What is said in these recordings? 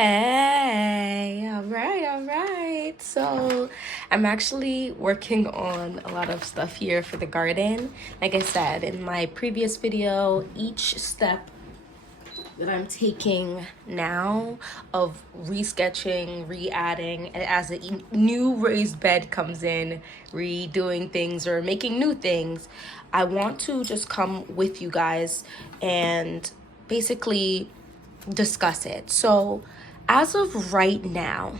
Hey, all right. So I'm actually working on a lot of stuff here for the garden. Like I said in my previous video, each step that I'm taking now of resketching, re-adding, and as a new raised bed comes in, redoing things or making new things, I want to just come with you guys and basically discuss it. So as of right now,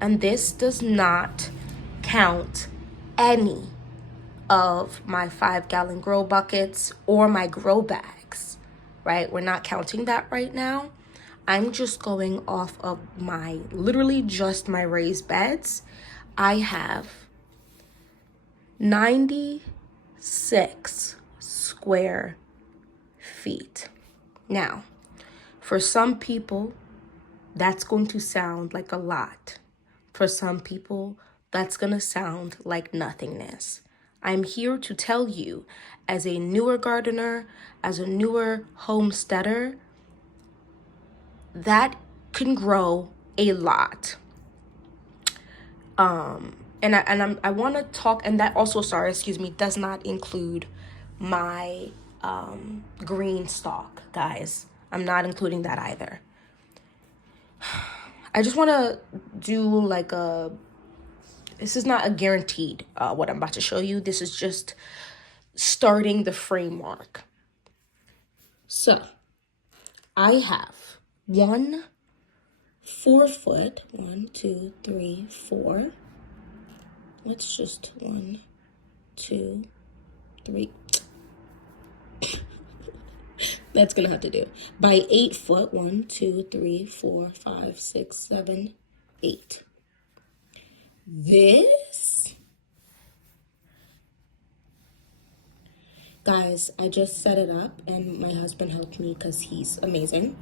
and this does not count any of my 5-gallon grow buckets or my grow bags, right? We're not counting that right now. I'm just going off of literally just my raised beds. I have 96 square feet. Now, for some people, that's going to sound like a lot. For some people, that's going to sound like nothingness. I'm here to tell you, as a newer gardener, as a newer homesteader, that can grow a lot. I want to talk, and that also, does not include my green stalk, guys. I'm not including that either. I just want to do this is not a guaranteed what I'm about to show you. This is just starting the framework. So I have 1 4-foot, 1, 2, 3, 4. Let's just 1, 2, 3. That's gonna have to do. By 8 foot, 1, 2, 3, 4, 5, 6, 7, 8. This, guys, I just set it up and my husband helped me because he's amazing,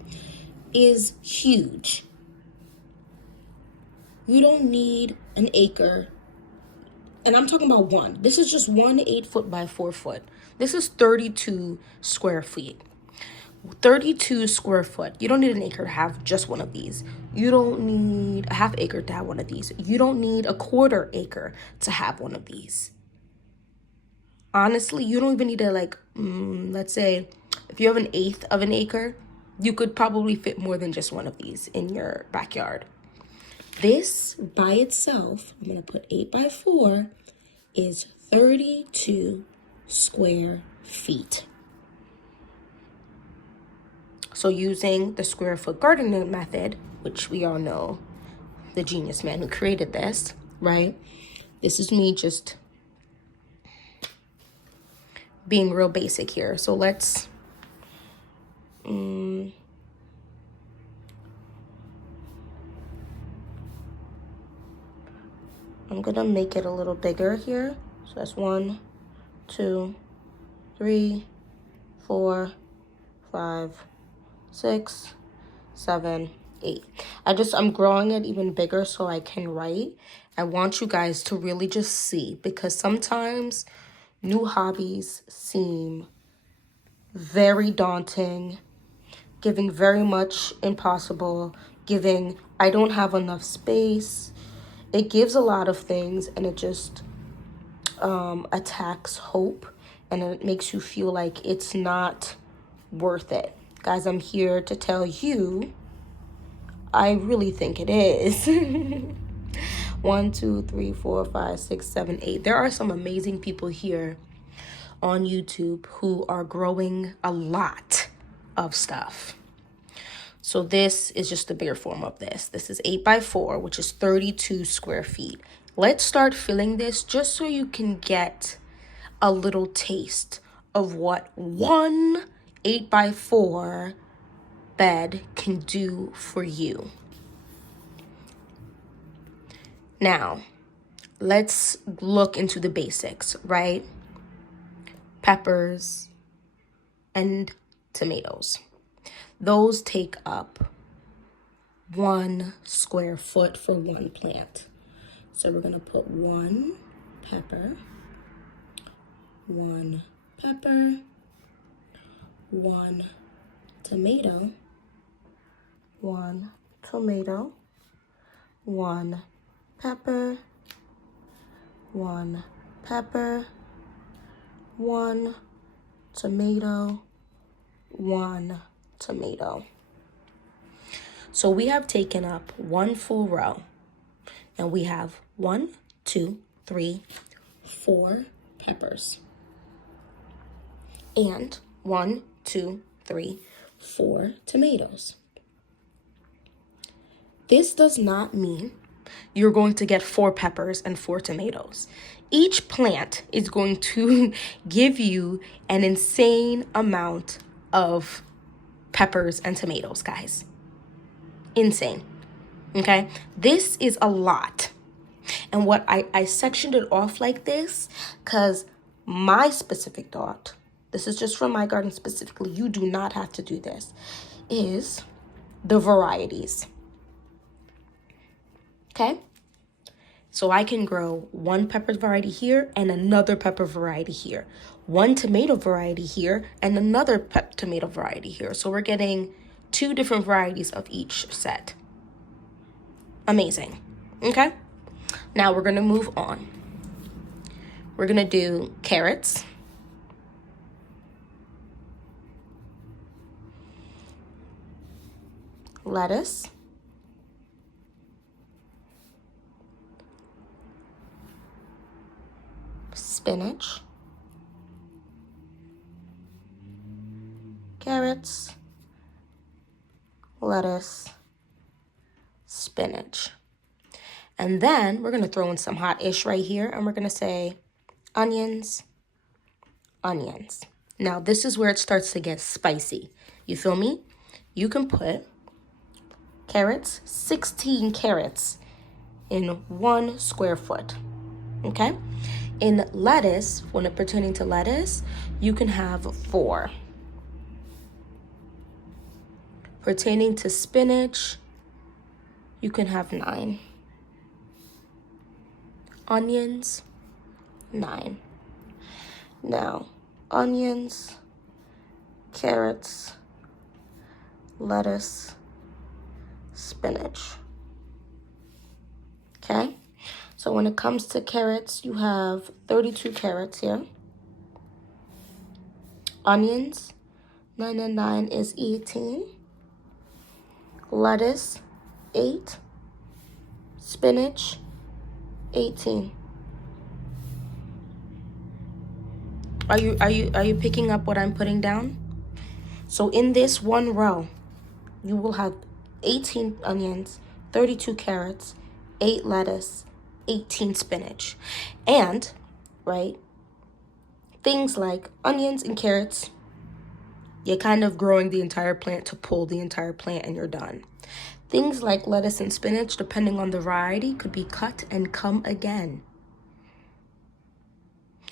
is huge. You don't need an acre. And I'm talking about one. This is just one 8-foot by 4-foot. This is 32 square feet. 32 square foot. You don't need an acre to have just one of these. You don't need a half acre to have one of these. You don't need a 1/4 acre to have one of these. Honestly, you don't even need let's say, if you have 1/8 of an acre, you could probably fit more than just one of these in your backyard. This by itself, I'm going to put 8 by 4, is 32 square feet. So using the square foot gardening method, which we all know, the genius man who created this, right? This is me just being real basic here. So let's, I'm gonna make it a little bigger here. So that's 1, 2, 3, 4, 5, 6, 7, 8. I'm growing it even bigger so I can write. I want you guys to really just see, because sometimes new hobbies seem very daunting, giving very much impossible, giving I don't have enough space. It gives a lot of things, and it just attacks hope, and it makes you feel like it's not worth it. Guys, I'm here to tell you, I really think it is. 1, 2, 3, 4, 5, 6, 7, 8. There are some amazing people here on YouTube who are growing a lot of stuff. So this is just the bigger form of this. This is 8 by 4, which is 32 square feet. Let's start filling this just so you can get a little taste of what one 8 by 4 bed can do for you. Now, let's look into the basics, right? Peppers and tomatoes. Those take up 1 square foot for one plant. So we're gonna put 1 pepper, 1 pepper, 1 tomato, 1 tomato, 1 pepper, 1 pepper, 1 tomato, 1 tomato. So we have taken up 1 full row. And we have 1, 2, 3, 4 peppers. And 1, 2, 3, 4 tomatoes. This does not mean you're going to get 4 peppers and 4 tomatoes. Each plant is going to give you an insane amount of peppers and tomatoes, guys. Insane. Okay? This is a lot. And what I sectioned it off like this because my specific thought, this is just from my garden specifically, you do not have to do this, is the varieties. Okay? So I can grow 1 pepper variety here and another pepper variety here. 1 tomato variety here and another tomato variety here. So we're getting 2 different varieties of each set. Amazing. Okay? Now we're going to move on. We're going to do carrots. Lettuce. Spinach. Carrots. Lettuce. Spinach. And then we're going to throw in some hot-ish right here, and we're going to say onions, onions. Now, this is where it starts to get spicy. You feel me? You can put carrots, 16 carrots in 1 square foot, okay? In lettuce, when it pertaining to lettuce, you can have 4. Pertaining to spinach, you can have 9. Onions, 9. Now, onions, carrots, lettuce, spinach. Okay? So when it comes to carrots, you have 32 carrots here. Onions, 9 and 9 is 18. Lettuce, 8. Spinach, 18. Are you picking up what I'm putting down? So in this 1 row, you will have 18 onions, 32 carrots, 8 lettuce, 18 spinach. And, right, things like onions and carrots, you're kind of growing the entire plant to pull the entire plant and you're done. Things like lettuce and spinach, depending on the variety, could be cut and come again.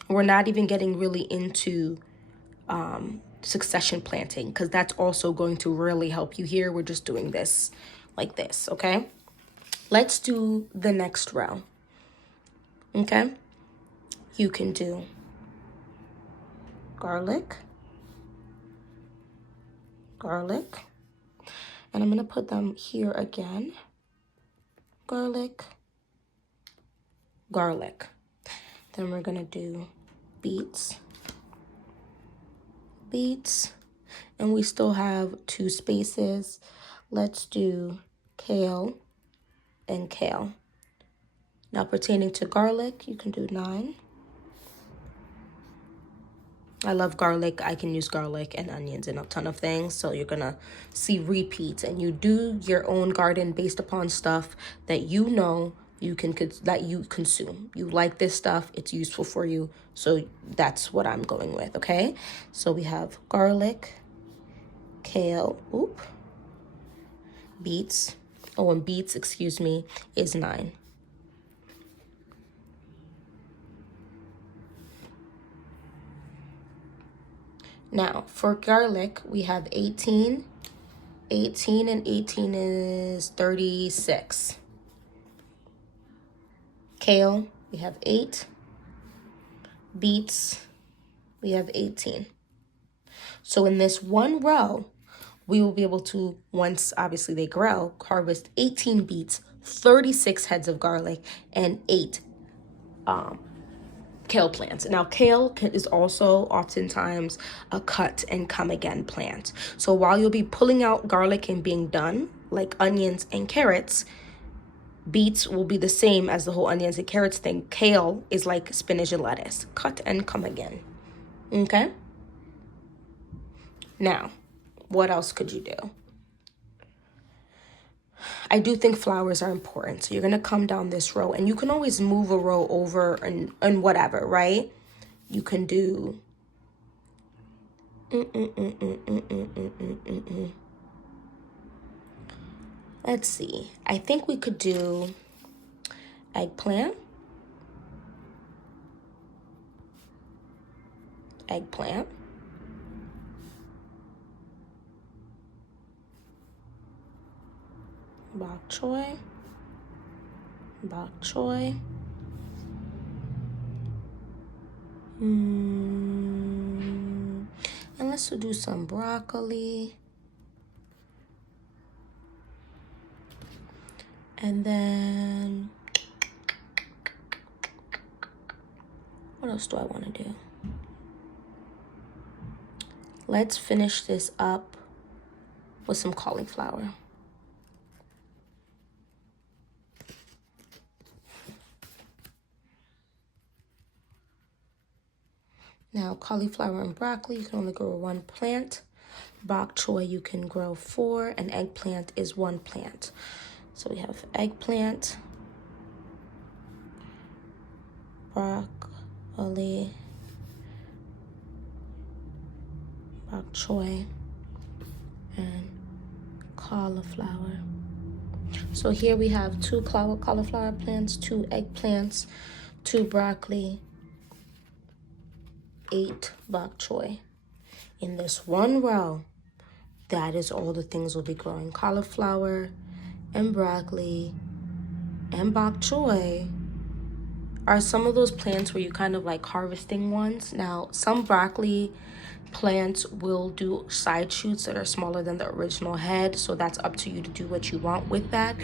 We're not even getting really into succession planting because that's also going to really help you here. We're just doing this like this, okay? Let's do the next row, okay? You can do garlic, garlic, and I'm gonna put them here again. Garlic, garlic. Then we're gonna do beets, beets, and we still have 2 spaces. Let's do kale and kale. Now pertaining to garlic, you can do 9. I love garlic. I can use garlic and onions in a ton of things. So you're gonna see repeats, and you do your own garden based upon stuff that you know you can that you consume. You like this stuff, it's useful for you. So that's what I'm going with, okay? So we have garlic, kale, beets. Oh, and beets, excuse me, is 9. Now, for garlic, we have 18. 18 and 18 is 36. Kale, we have 8. Beets, we have 18. So in this 1 row, we will be able to, once obviously they grow, harvest 18 beets, 36 heads of garlic, and 8 kale plants. Now, kale is also oftentimes a cut and come again plant. So while you'll be pulling out garlic and being done, like onions and carrots, beets will be the same as the whole onions and carrots thing. Kale is like spinach and lettuce, cut and come again. Okay? Now, what else could you do? I do think flowers are important. So you're going to come down this row, and you can always move a row over and whatever, right? You can do let's see. I think we could do eggplant, bok choy, and let's do some broccoli, and then what else do I want to do? Let's finish this up with some cauliflower. Now, cauliflower and broccoli, you can only grow 1 plant. Bok choy, you can grow 4, and eggplant is 1 plant. So we have eggplant, broccoli, bok choy, and cauliflower. So here we have 2 cauliflower plants, 2 eggplants, 2 broccoli, 8 bok choy. In this one row, that is all the things we'll be growing. Cauliflower and broccoli and bok choy are some of those plants where you kind of like harvesting ones. Now, some broccoli plants will do side shoots that are smaller than the original head, so that's up to you to do what you want with that.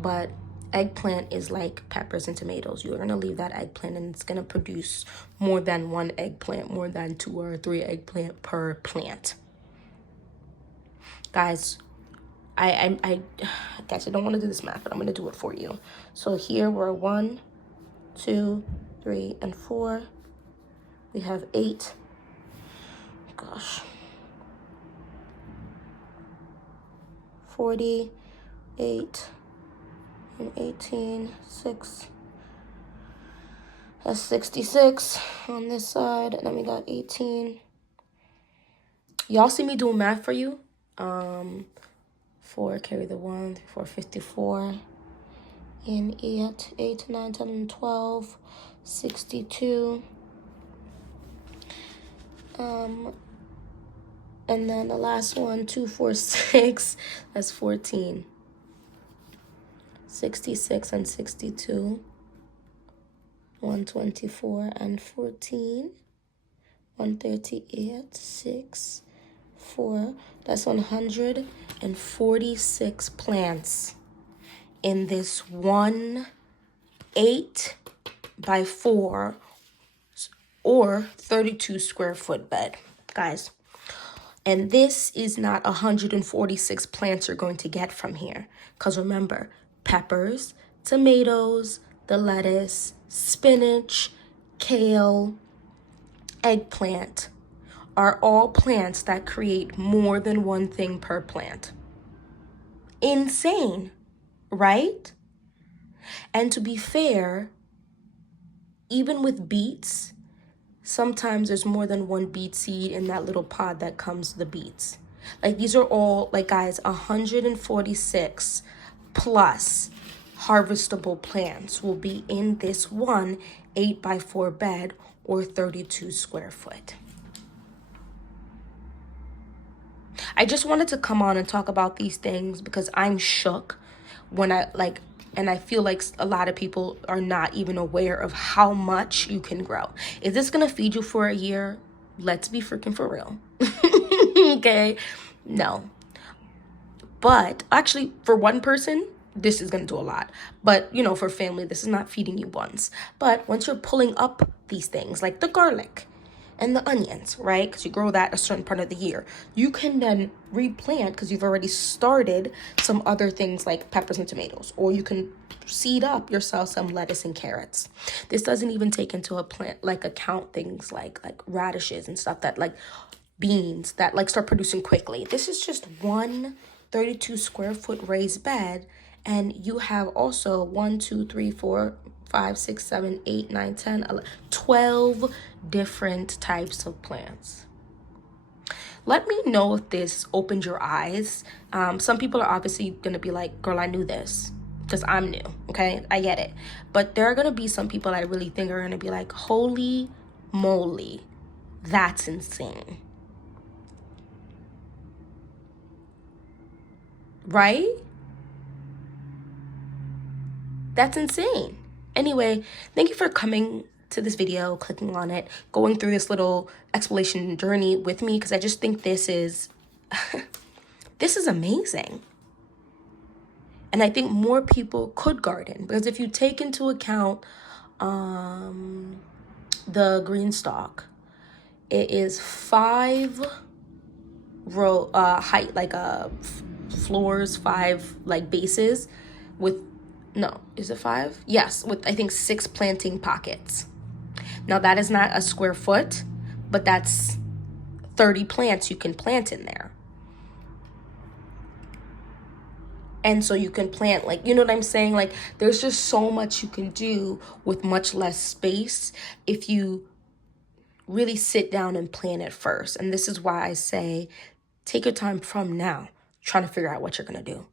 But eggplant is like peppers and tomatoes. You're gonna leave that eggplant, and it's gonna produce more than 1 eggplant, more than 2 or 3 eggplant per plant. Guys, I guess I don't want to do this math, but I'm gonna do it for you. So here we're 1, 2, 3, and 4. We have 8. Gosh. 48 and 18, 6. That's 66 on this side, and then we got 18. Y'all see me doing math for you? 4, carry the 1, 4, 54. And 8, 9, 10, and 12, 62. And then the last one, 2, 4, 6, that's 14. 66 and 62. 124 and 14. 138, 6, 4. That's 146 plants in this one 8 by 4 or 32 square foot bed, guys. And this is not 146 plants you're going to get from here. Because remember, peppers, tomatoes, the lettuce, spinach, kale, eggplant are all plants that create more than 1 thing per plant. Insane, right? And to be fair, even with beets, sometimes there's more than 1 beet seed in that little pod that comes the beets. Like, these are all, like, guys, 146 plus harvestable plants will be in this one 8 by 4 bed or 32 square foot. I just wanted to come on and talk about these things because I'm shook when and I feel like a lot of people are not even aware of how much you can grow. Is this gonna feed you for a year? Let's be freaking for real. Okay? No. But actually, for one person, this is going to do a lot. But, you know, for family, this is not feeding you once. But once you're pulling up these things, like the garlic and the onions, right? Because you grow that a certain part of the year. You can then replant because you've already started some other things like peppers and tomatoes. Or you can seed up yourself some lettuce and carrots. This doesn't even take into account things like radishes and stuff that like beans that like start producing quickly. This is just one 32 square foot raised bed, and you have also 1 2 3 4 5 6 7 8 9 10 11 12 different types of plants. Let me know if this opened your eyes. Some people are obviously gonna be like, girl, I knew this because I'm new. Okay, I get it. But there are gonna be some people I really think are gonna be like, holy moly, that's insane. Right? That's insane. Anyway, thank you for coming to this video, clicking on it, going through this little exploration journey with me, because I just think this is this is amazing. And I think more people could garden, because if you take into account the green stalk, it is 5 row height, like floors, 5 like bases with, no, is it 5? Yes, with I think 6 planting pockets. Now that is not a square foot, but that's 30 plants you can plant in there. And so you can plant, like, you know what I'm saying? Like, there's just so much you can do with much less space if you really sit down and plan it first. And this is why I say, take your time from now, trying to figure out what you're going to do.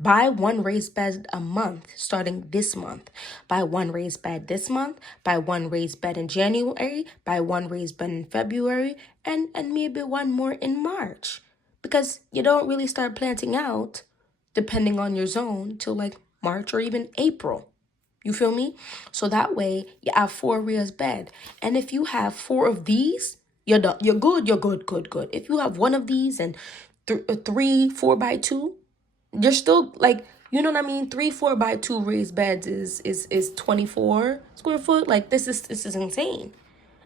Buy 1 raised bed a month, starting this month. Buy 1 raised bed this month. Buy 1 raised bed in January. Buy 1 raised bed in February. And maybe 1 more in March. Because you don't really start planting out, depending on your zone, till like March or even April. You feel me? So that way you have 4 raised bed. And if you have 4 of these, you're done. You're good. Good. If you have 1 of these and 3 4x2, you're still like, you know what I mean? 3 4x2 raised beds is 24 square foot. Like, this is insane.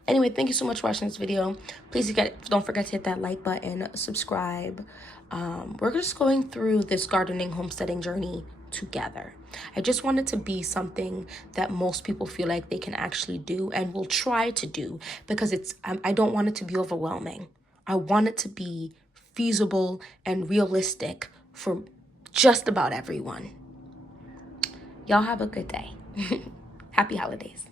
Anyway, thank you so much for watching this video. Please don't forget to hit that like button, subscribe. We're just going through this gardening homesteading journey together. I just want it to be something that most people feel like they can actually do and will try to do, because I don't want it to be overwhelming. I want it to be feasible and realistic for just about everyone. Y'all have a good day. Happy holidays.